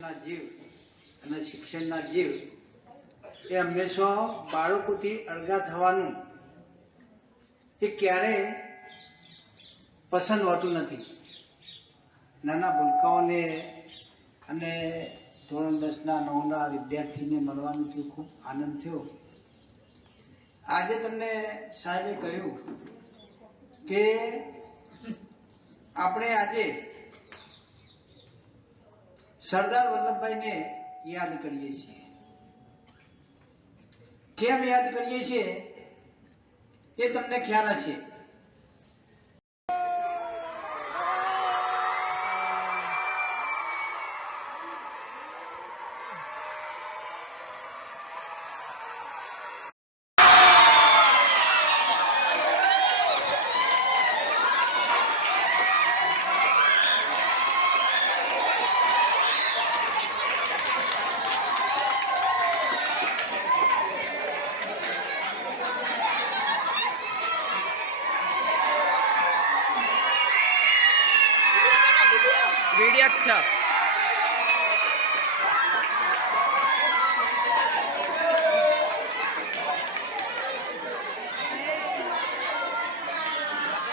જીવ અને શિક્ષણના જીવ એ હંમેશા બાળકોથી અળગા થવાનું એ ક્યારેય પસંદ હોતું નથી. નાના ભૂલકાઓને અને ધોરણ દસના, નવના વિદ્યાર્થીને મળવાનું થયું ખૂબ આનંદ થયો. આજે તમને સાહેબે કહ્યું કે આપણે આજે સરદાર વલ્લભભાઈને યાદ કરીએ છીએ. કેમ યાદ કરીએ છીએ? એ તમને ખ્યાલ હશે. वीडियो अच्छा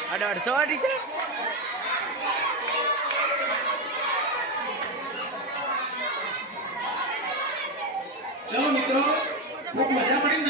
અઢારસો વાળી છે ચલો મિત્રો ખૂબ મજા પડી